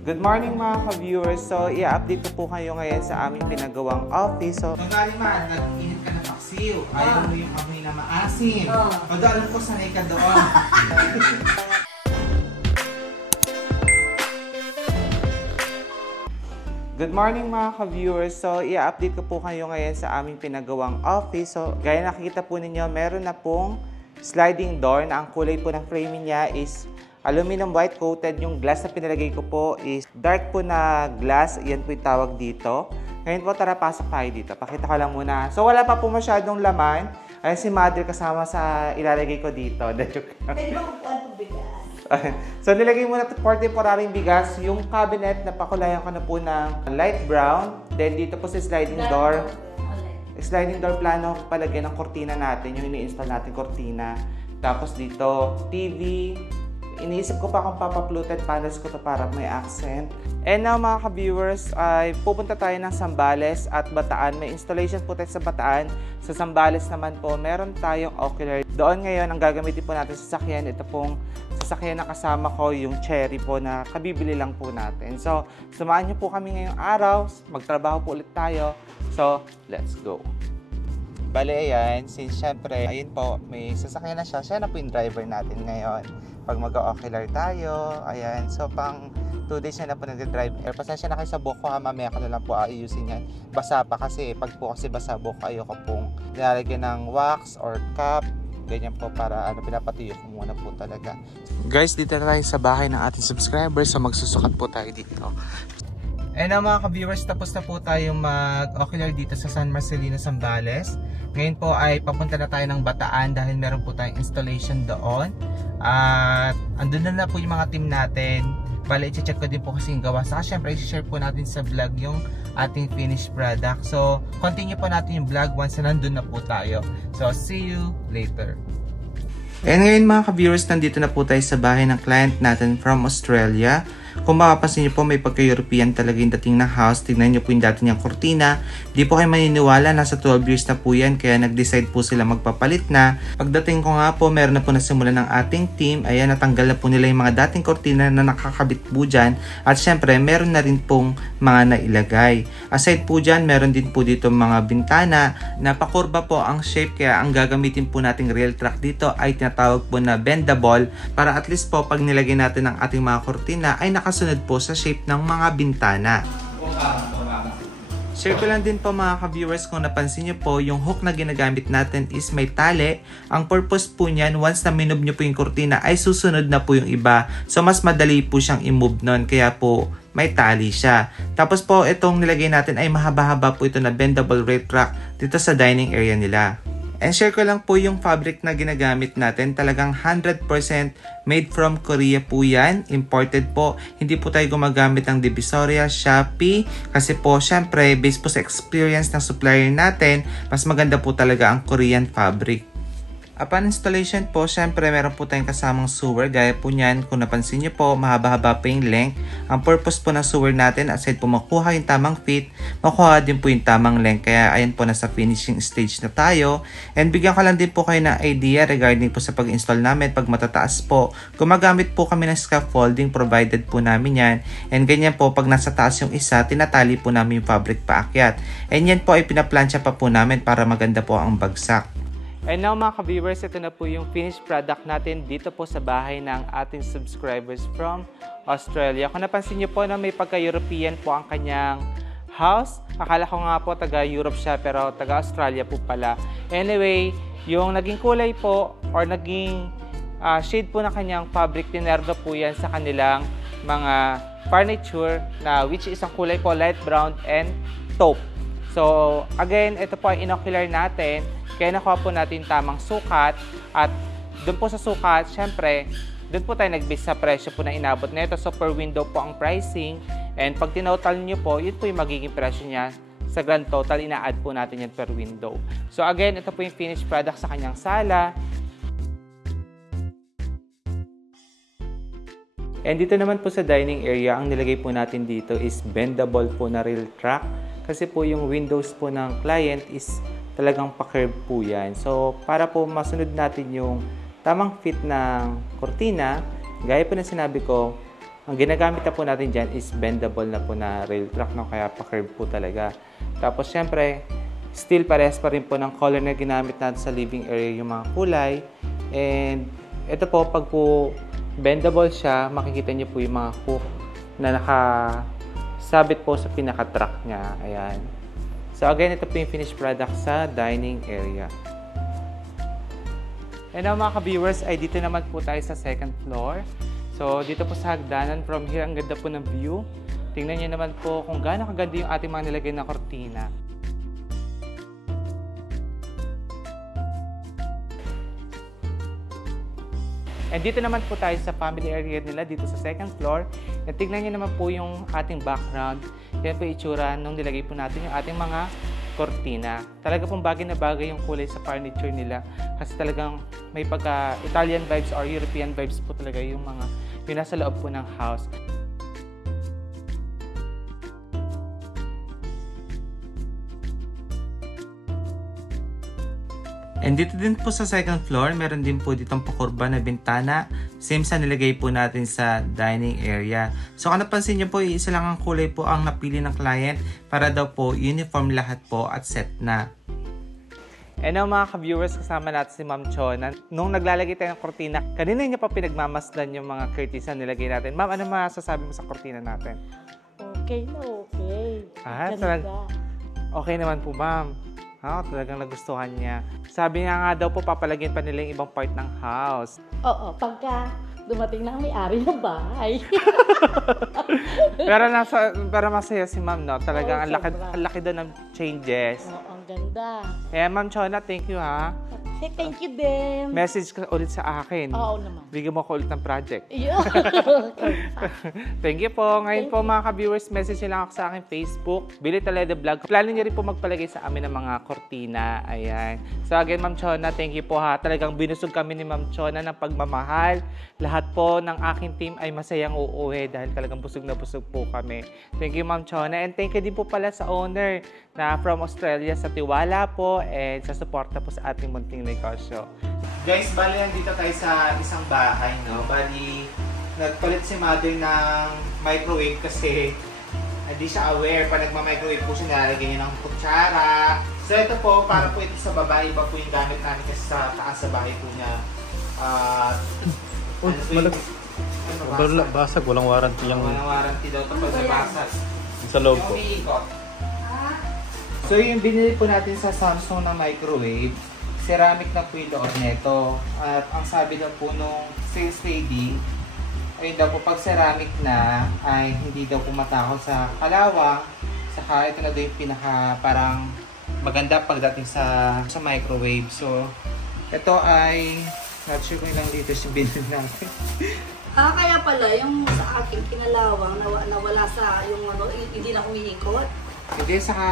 Good morning mga ka-viewers. So, i-update ko po kayo ngayon sa aming pinagawang office. So, Nariman, nag-init ka na paksiw. Ayaw mo yung amoy na maasim. Although alam ko sanay ka doon. Good morning mga ka-viewers. So, i-update ko po kayo ngayon sa aming pinagawang office. So, gaya nakikita po ninyo, meron na pong sliding door na ang kulay po ng frame niya is aluminum white coated. Yung glass na pinalagay ko po is dark po na glass. Yan po yung tawag dito. Ngayon po, tara pasok tayo dito. Pakita ko lang muna. So, wala pa po masyadong laman. Ayan si Mother kasama sa ilalagay ko dito. Pwede ba kukuhan po bigas? So, nilagay muna for temporary bigas. Yung cabinet, napakulayan ko na po ng light brown. Then, dito po sa sliding door. Sliding door plano palagyan ng kortina natin. Yung ini-install natin kortina. Tapos dito, TV. Iniisip ko pa kung papa-fluted panels ko to para may accent. And now mga ka-viewers, ay pupunta tayo ng Zambales at Bataan. May installation po tayo sa Bataan. Sa Zambales naman po, meron tayong ocular. Doon ngayon, ang gagamitin po natin sa sasakyan, ito pong sasakyan na kasama ko, yung Cherry po na kabibili lang po natin. So, samahan niyo po kami ngayong araw. Magtrabaho po ulit tayo. So, let's go. Bale, ayan, since syempre, ayun po, may sasakyan na siya. Siya na po yung driver natin ngayon. Pag mag-ocular tayo, ayan. So, pang 2 days na po nag-drive. Pasensya na kayo sa buhok ko ha, mamaya ko na lang po ayusin yan. Basa pa kasi, pag po kasi basa buhok, ayoko pong nilalagyan ng wax or cap. Ganyan po para pinapatuyo ko muna po talaga. Guys, dito na tayo sa bahay ng ating subscribers. So, magsusukat po tayo dito. And mga ka-viewers, tapos na po tayong mag-ocular dito sa San Marcelino, Zambales. Ngayon po ay papunta na tayo ng Bataan dahil meron po tayong installation doon. At andun na po yung mga team natin. Bale, i-check ko din po kasi yung gawa. Saka syempre, i-share po natin sa vlog yung ating finished product. So, continue po natin yung vlog once na nandun na po tayo. So, see you later. And ngayon mga ka-viewers, nandito na po tayo sa bahay ng client natin from Australia. Kung mapapansin nyo po, may pagka-European talaga yung dating ng house. Tignan nyo po yung dati niyang kortina. Di po kayo maniniwala, nasa 12 years na po yan. Kaya nag-decide po sila magpapalit na. Pagdating ko nga po, meron na po nasimulan ng ating team. Ayan, natanggal na po nila yung mga dating kortina na nakakabit po dyan. At syempre, meron na rin pong mga nailagay. Aside po dyan, meron din po dito mga bintana. Napakurba po ang shape, kaya ang gagamitin po nating rail track dito ay tinatawag po na bendable. Para at least po, pag nilagay natin ang ating mga kortina, ay nakasunod po sa shape ng mga bintana. Share ko lang din po mga ka-viewers, kung napansin nyo po, yung hook na ginagamit natin is may tali. Ang purpose po niyan, once na minob nyo po yung kortina, ay susunod na po yung iba. So, mas madali po siyang i-move nun. Kaya po, may tali siya. Tapos po, itong nilagay natin ay mahaba-haba po ito na bendable rail track dito sa dining area nila. And share ko lang po yung fabric na ginagamit natin. Talagang 100% made from Korea po yan. Imported po. Hindi po tayo gumagamit ng Divisoria, Shopee. Kasi po, syempre, based po sa experience ng supplier natin, mas maganda po talaga ang Korean fabric. Upon installation po, syempre meron po tayong kasamang sewer. Gaya po niyan, kung napansin nyo po, mahaba-haba pa yung length. Ang purpose po ng sewer natin, aside po makuha yung tamang fit, makuha din po yung tamang length. Kaya ayan po, nasa finishing stage na tayo. And bigyan ko lang din po kayo ng idea regarding po sa pag-install namin. Pag matataas po, gumagamit po kami ng scaffolding, provided po namin yan. And ganyan po, pag nasa taas yung isa, tinatali po namin yung fabric paakyat. And yan po ay pinaplansya pa po namin para maganda po ang bagsak. And now mga ka-viewers, ito na po yung finished product natin dito po sa bahay ng ating subscribers from Australia. Kung napansin nyo po na may pagka-European po ang kanyang house. Akala ko nga po taga-Europe siya pero taga-Australia po pala. Anyway, yung naging kulay po or naging shade po ng kanyang fabric, tinerdo po yan sa kanilang mga furniture na which is ang kulay po light brown and taupe. So again, ito po ay inocular natin. Kaya nakuha po natin tamang sukat at doon po sa sukat, syempre, doon po tayo nag-base sa presyo po na inabot nito. So per window po ang pricing and pag tinotal nyo po, yun po yung magiging presyo niya. Sa grand total, ina-add po natin yan per window. So again, ito po yung finished product sa kanyang sala. And dito naman po sa dining area, ang nilagay po natin dito is bendable po na rail track. Kasi po yung windows po ng client is talagang pa-curve po yan. So, para po masunod natin yung tamang fit ng kortina, gaya po na sinabi ko, Ang ginagamit na po natin dyan is bendable na po na rail track, no? Kaya pa-curve po talaga. Tapos syempre, still parehas pa rin po ng color na ginamit natin sa living area yung mga kulay. And ito po, pag po bendable siya, makikita niyo po yung mga hook na nakasabit po sa pinaka-track niya. Ayan. So again, ito po yung finished product sa dining area. And now mga ka-viewers, ay dito naman po tayo sa second floor. So dito po sa hagdanan, from here, ang ganda po ng view. Tingnan niyo naman po kung gaano kaganda yung ating mga nilagay na kortina. And dito naman po tayo sa family area nila, dito sa second floor. And tignan niyo naman po yung ating background. Yan po yung itsura nung nilagay po natin yung ating mga kortina. Talaga pong bagay na bagay yung kulay sa furniture nila. Kasi talagang may pagka-Italian vibes or European vibes po talaga yung mga yung nasa loob po ng house. And dito din po sa second floor, meron din po ditong pakurba na bintana. Same sa nilagay po natin sa dining area. So kung napansin nyo po, isa lang ang kulay po ang napili ng client para daw po uniform lahat po at set na. And now mga ka-viewers, kasama natin si Ma'am Chona. Nung naglalagay tayo ng kortina, kanina niya pa pinagmamasdan yung mga curtains na nilagay natin. Ma'am, ano masasabi mo sa kortina natin? Okay na okay. Okay naman po, ma'am. Talagang nagustuhan niya. Sabi nga daw po, papalagyan pa nila yung ibang part ng house. Oo, pagka dumating na ang may-ari ng bahay. pero masaya si ma'am, no? Talagang ang laki daw ng changes. Oo, ang ganda. Kaya ma'am Chona, thank you ha. Hey, thank you din. Message ka ulit sa akin. Oo naman. Bigyan mo ko ulit ng project. Yeah. Thank you po. Ngayon po mga ka-viewers, message nyo lang ako sa aking Facebook, Billy Toledo Vlog. Plano nyo rin po magpalagay sa amin ng mga kortina. Ayan. So again, Ma'am Chona, thank you po ha. Talagang binusog kami ni Ma'am Chona ng pagmamahal. Lahat po ng aking team ay masayang uuwi dahil talagang busog na busog po kami. Thank you, Ma'am Chona. And thank you din po pala sa owner na from Australia sa tiwala po and sa suporta po sa ating munting negosyo. Guys, bali nandito tayo sa isang bahay, no? Bali, nagpalit si mother ng microwave kasi hindi siya aware. Pag nagma-microwave po siya, nilalagay niya ng kutsara. So ito po, para po ito sa babae, iba po yung gamit namin kasi sa taas sa bahay po niya. Basag, walang warranty yung... Walang warranty daw ito pag nabasag. Sa loob po. So yung binili po natin sa Samsung na microwave, ceramic na po yung loob nito. At ang sabi daw po nung sales lady, ayun daw po pag ceramic na ay hindi daw po matakot sa kalawang. Saka ito na daw yung pinaka parang maganda pagdating sa microwave. So ito ay not sure kung ilang liters yung binili natin. Kaya pala yung sa aking kinalawang nawala sa yung ano, hindi na umiikot. Hindi, saka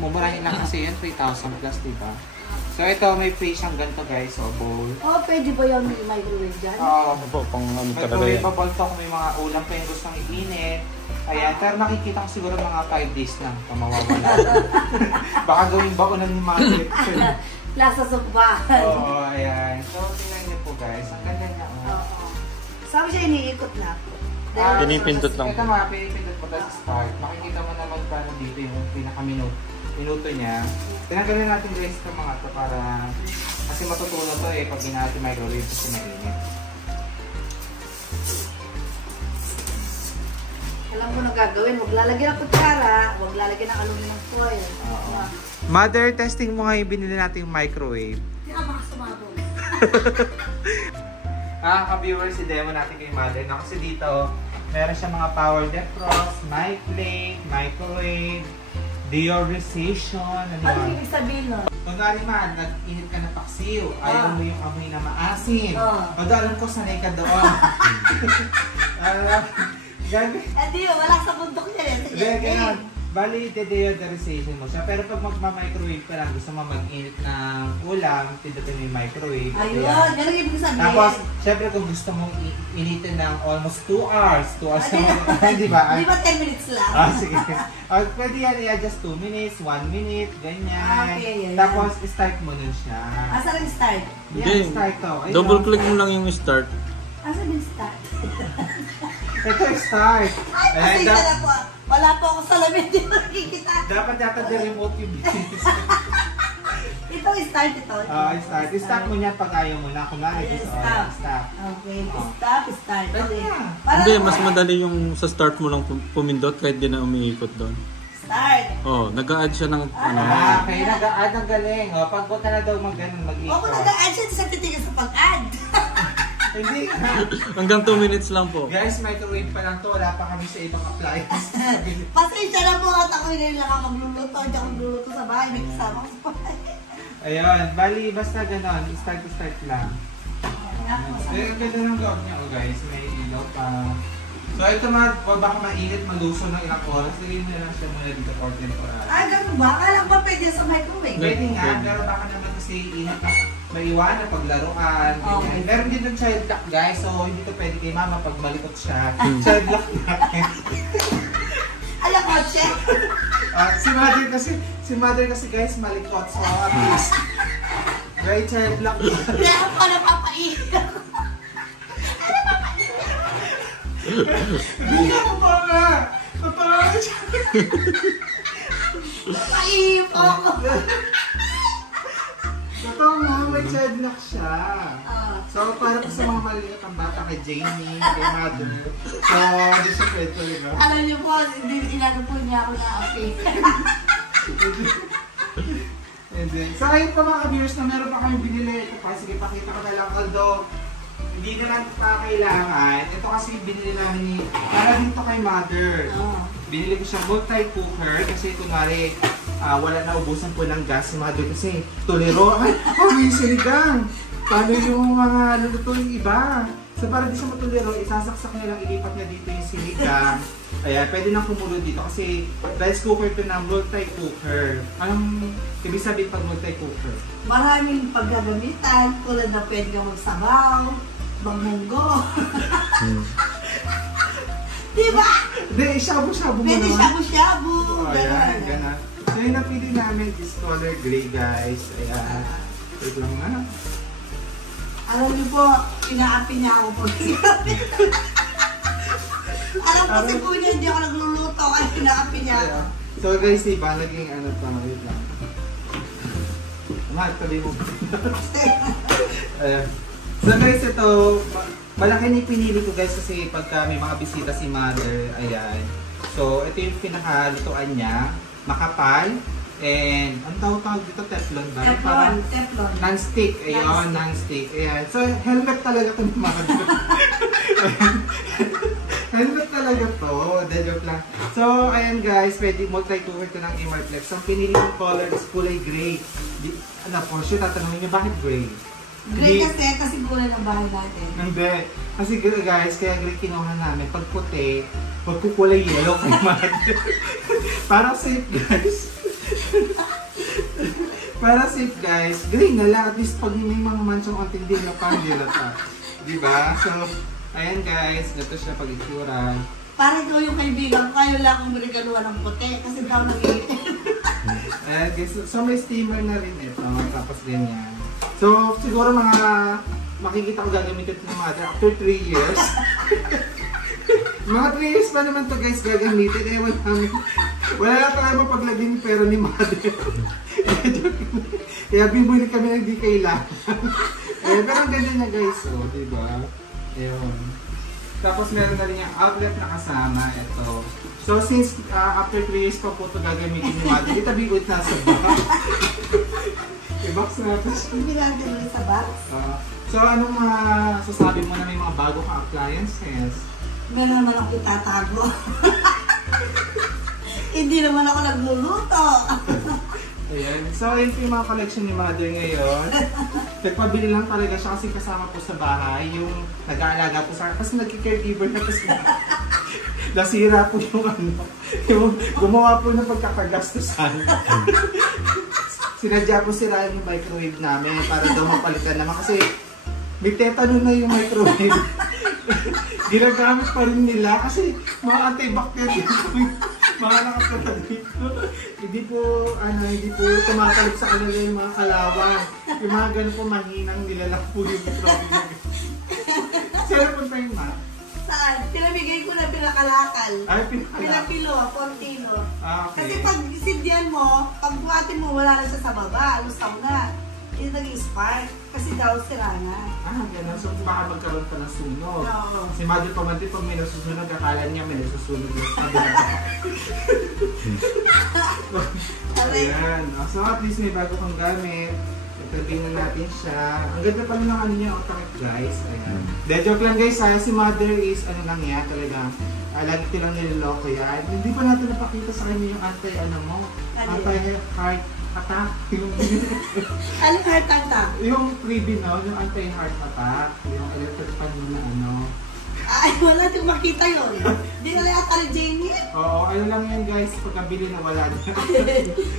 mumurahin lang kasi yan, 3,000 plus, diba? So ito, may face siyang ganito guys, so bowl. Oh, pwede ba yung microwave dyan? Oo. Opo, pang ano talaga yan. Microwave to kung may mga ulam pa yung gustong iinit. Ayan, pero nakikita ko siguro mga 5 days lang pa mawawala. Baka gawing baunan ng mga picture. Nasa sobahan. Oo, ayan. So tingnan niyo po guys, ang ganda niya. Oo. Sabi siya iniikot na ako. Pinipindot lang. Ito mga pinipindot po tayo sa start. Makikita mo naman paano dito yung pinaka-minuto niya. Tinanggalin natin guys ito mga ito para kasi matutunan to pag ginati microwave kasi mainit. Alam mo na gagawin, huwag lalagyan ng kutsara, huwag lalagyan ng aluminum foil. Mother, testing mo nga yung binili natin yung microwave. Hindi ka makasumabog. Ka-viewers, i-demo natin kay Mother. Na kasi dito, meron siya mga power defrost, mic plate, microwave, deodorization, Ano ibig sabihin nun? Kunwari man, nag-init ka ng paksiw, ayaw mo yung amoy na maasim. Although alam ko, sanay ka doon. Hindi, wala sa bundok yan. Ganyan. Bali, de-deodorization mo siya. Pero pag magma-microwave ka lang, gusto mo mag-init ng ulam, pindutin mo yung microwave. Ayun, yan ang ibig sabihin. Tapos, syempre kung gusto mong initin ng almost 2 hours, 2 hours na di ba? Di ba 10 minutes lang? Sige. Pwede yan i-adjust 2 minutes, 1 minute, ganyan. Okay, yan. Tapos, start mo nun siya. Asa rin start? Yan, start to. Ayun. Double click mo lang yung start. Asa rin start? Ito start. Ay, pasensya na po. Wala po ako sa lamin. Di ba nakikita? Dapat yata the remote yung business. Ito, start ito. Start. Stop mo niya pag ayaw mo na. Kunwari, Stop. stop. Okay, start. Okay. Hindi, mas madali yung sa start mo lang pumindot kahit di na umiikot doon. Start. Oh, nag-a-add siya ng ano. Okay, nag-a-add ang galing. Pag punta na daw mag-ganon, mag-ikot. Huwag ko nag-add siya sa titigil sa pag-add. Hindi. Hanggang 2 minutes lang po. Guys, microwave pa lang to. Wala pa kami sa ibang appliance. Pasensya na po at ako hindi lang ako magluluto. Hindi ako magluluto sa bahay. May kasama ko sa bahay. Ayun, bali, basta ganon. Start lang. Ang ganda ng loob niya, guys. May ilaw pa. So, ito baka mainit, maluso ng ilang oras. Lagyan mo na lang siya muna dito for 24 hours. Ah, ganun ba? Akala ko ba pwede sa microwave? Pwede nga, pero baka naman kasi init na maiwanan, paglaruan. Okay. Meron din yung child lock, guys. So, hindi to pwede kay mama pag malikot siya. Child lock natin. Alam ko, chef. Si mother kasi guys malikot. So, at least, right child lock. Hindi ako pa napapaiyak. Hindi ako pa nga! Papangalan siya! Napaiyak ako. Totoo nga, may child lock siya. Ah. So, para po sa mga maliliit ang bata kay Jamie, kay mother. So, hindi siya pwede talaga. Alam niyo po, inano po niya ako na okay. And then, so ayun pa mga viewers na meron pa kami binili. Ito pa, sige pakita ko na lang. Although, hindi naman pa kailangan. Ito kasi binili namin ni, para dito kay mother. Oh. Binili ko siya multi-cooker kasi kunwari wala na ubusan po ng gas si mother kasi tuliro. Ay, may sinigang! Paano yung mga luluto yung iba? So para di siya matuliro, isasaksak niya lang, ilipat niya dito yung sinigang. Ayan, pwede nang kumulo dito kasi rice cooker to na multi-cooker. Anong ibig sabihin pag multi-cooker? Maraming paggagamitan, tulad na pwede kang magsabaw, magmunggo. Diba? Hindi, shabu-shabu mo Pwede naman. shabu-shabu. Ayan, ganun. So yung napili namin is color gray, guys. Ayan. Wait lang na. Alam niyo po, inaapi niya ako po. Alam ko si Kuya, hindi ako nagluluto, kaya inaapi niya ako. So guys, diba, naging ano pa, wait lang. Tabi mo. Ayan. So guys, ito, malaki ni pinili ko guys kasi pagka may mga bisita si mother, ayan. So ito yung pinakalutuan niya, makapal, and ang tawag dito, Teflon ba? Teflon. Non-stick, ayun, non-stick. Ayan. So helmet talaga ito ni mother. Helmet talaga to, joke lang. So, ayan guys, pwede multi-cooker ito ng Emarflex. Ang pinili kong color is kulay gray. Ano po, sure, tatanungin niyo, bakit gray? Gray kasi kulay ng bahay natin. Hindi. Kasi guys, kaya gray kinuha namin. Pag puti, magkukulay yellow kay mother. Para safe guys. Para safe guys, gray na lang. At least pag may mga manchong ang tindi na parang yellow pa. Diba? So, ayan guys, ito siya pag-itsura. Parang ikaw yung kaibigan ko, ayaw lang akong regaluhan ng puti kasi daw nangiitin. Ayan guys, so may steamer na rin ito. Tapos ganyan. So, siguro mga makikita ko gagamitin ito ng mother after 3 years. Mga 3 years pa naman to guys gagamitin. Ewan namin. Wala lang tayo mapaglagay ni pera ni mother. Kaya bibuli kami na hindi kailangan. Pero ang ganda niya guys, oh, diba? Ayun. Tapos meron na rin yung outlet na kasama. Ito. So since after 3 years pa po ito gagamitin ni mother, itabi ko na sa box. I-box natin siya. Hindi natin ulit sa box. So anong sasabi mo na may mga bago kang appliances? Meron naman ako itatago. Hindi naman ako nagluluto. Ayan. So, yun po yung mga collection ni mother ngayon. Nagpabili lang talaga siya kasi kasama po sa bahay. Yung nag-aalaga po sa kasi nagki-caregiver na po siya. Nasira po yung ano. Yung gumawa po ng pagkakagastusan. Sinadya po sira yung microwave namin para daw mapalitan naman. Kasi may tetano na yung microwave. Ginagamit pa rin nila kasi mga antibacterial mga nakasala dito. Hindi po tumatalip sa kanila yung mga kalawang. Yung mga ganun po mahinang nilalak po yung microwave. Sino po pa yung ma? Sa Saan? Pinamigay ko na pinakalakal. Ay, pinakala. Pinapilo, 4 kilo. Ah, okay. Kasi pag sindihan mo, pag buhatin mo, wala na siya sa baba. Lusaw na. Yung naging spark. Kasi daw sira na. Ah, gano'n. So, baka magkaroon pa ng sunog. Oo. Si Mother Pamante, pag may nasusunog, akala niya may nasusunog na sa kabila. Ayan. So, at least may bago kang gamit. Itabi na natin siya. Ang ganda pala ng ano niya, automatic guys. Ayan. De, joke lang guys, si Mother is, ano lang yan, talagang, lagi ko lang niloloko yan. Hindi pa natin napakita sa kanya yung anti-heart attack. Ano heart attack? Yung freebie na, yung anti-heart attack. Yung electric fan mo na ano. Ay, wala din makita yun. Hindi na yata ni Jamie. Oo, ano lang yan guys, pagkabili na wala na.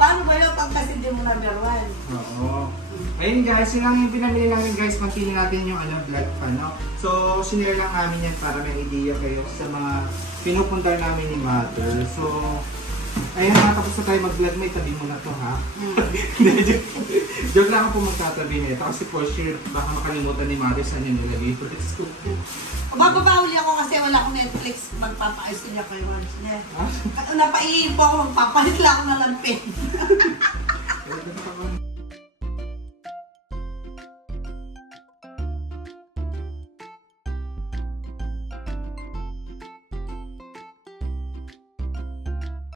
Paano ba yun pag kasi hindi mo number 1? Oo. Ayun guys, yun lang yung pinamili namin guys, pagkili natin yung vlog pa, no? So, sinare lang namin yan para may idea kayo sa mga pinupunta namin ni Mother. So, ayun na, tapos na tayo mag-vlog, may tabi mo na to ha. Joke lang ako po magtatabi nito kasi for sure, baka makalimutan ni Mother saan yung nilagay ito. Bababawli ako kasi wala akong Netflix. Magpapaayos nila kayo. Napaiipo ako, magpapalit lang ako ng lampin.